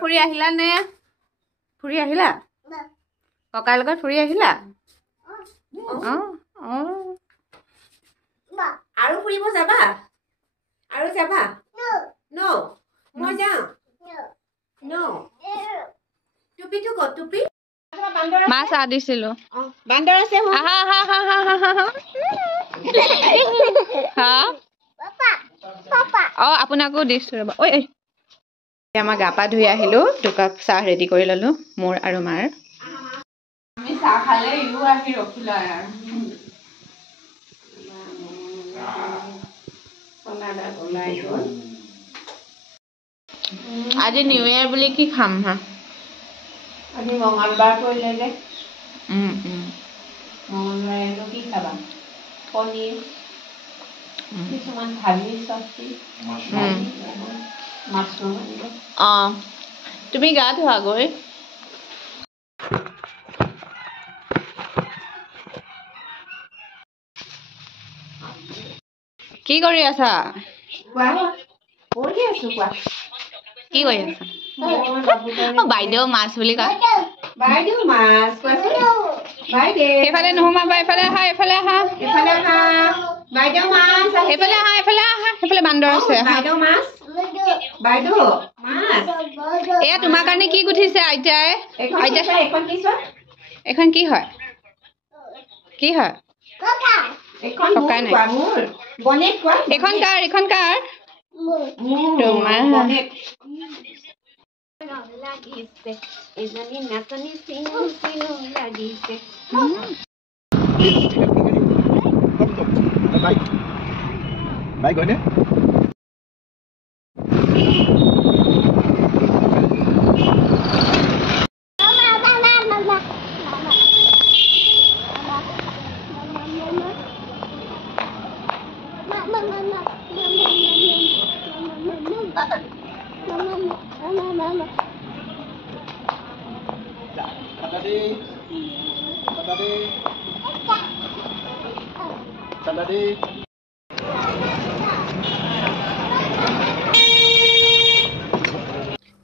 ফুৰি আহিলা নে ফুৰি আহিলা ককাৰ লগত ফুৰি আহিলা আৰু ফুৰিব যাবা আৰু যাবা নো মই যাওঁ নো টুপিটো ক'ত টুপি মাছ আদিছিলো বান্দৰ আছে আহা আহা আহা আহা হা পাপা আপোনাকো দিছো ৰবা ঐ ঐ আমাৰ গা পা ধুই আহিলো দুকাপ চাহ ৰেডি কৰি ললো মোৰ আৰু মাৰ আমি চাহ খালে ইও আহি ৰখিলা আৰু আজি নিউ ইয়াৰ বুলি কি খাম হা আজি মঙ্গলবাৰ কৰিলে যে মঙ্গলবাৰেনো কি খাবা পনীৰ কিছুমান ভাজি চব্জি মাছৰুম তুমি গা ধোৱা গৈ কি কৰি আছা পঢ়ি আছো কোৱা কি কৰি আছা বাইদেউ মাছ বুলি কয় বাইদেউ মাছ কোৱাচোন বাইদেউ এইফালে নোসোমাবা এইফালে আহা এইফালে আহা এইফালে আহা বাইদেউ মাছ এইফালে আহা এইফালে আহা সেইফালে বান্দৰ আছে বাইদেউ মাছ বাইদেউ মাছ এয়া তোমাৰ কাৰণে কি গুঠিছে আইতাই এখন কি হয় এখন কাৰ তোমাৰ লাগিছে এজনী নাচনী চিনু চিনু লাগিছে Bye going in?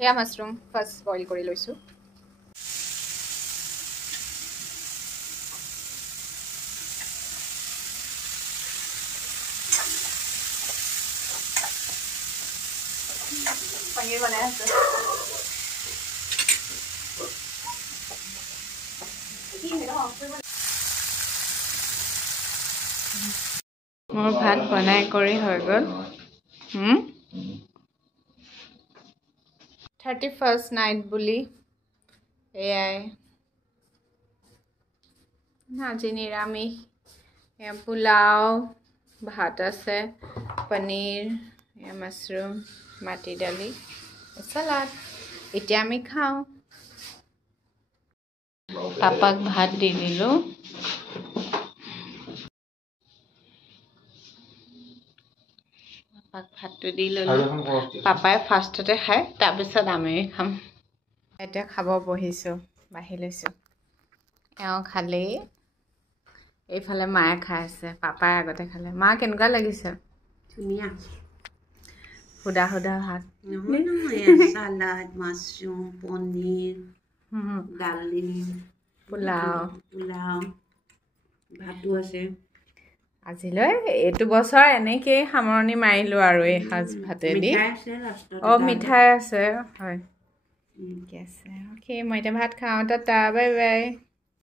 এয়া মাছৰুম ফাৰ্ষ্ট বইল কৰি লৈছো পনীৰ বনাই আছো মোৰ ভাত বনাই কৰি হৈ গ'ল 31st নাইট বুলি এয়াই আজি নিৰামিষ এয়া পোলাও ভাত আছে পনীৰ এয়া মাছৰুম মাটি দালি চালাড এতিয়া আমি খাওঁ পাপাক ভাত দি দিলো ভাতটো দি ললো পাপাই ফাৰ্ষ্টতে খায় তাৰপিছত আমি খাম এতিয়া খাব বহিছো বাঢ়ি লৈছো এওঁ খালেই এইফালে মায়ে খাই আছে পাপাই আগতে খালে মা কেনেকুৱা লাগিছে ধুনীয়া সুদা সুদা ভাত চালাড মাছৰুম পনীৰ দালি পোলাও ভাতো আছে আজিলৈ এইটো বছৰ এনেকেই সামৰণি মাৰিলো আৰু এই সাজ ভাতেদি মিঠাই আছে হয় ঠিক আছে অ'কে মই এতিয়া ভাত খাওঁ টাটা বাই বাই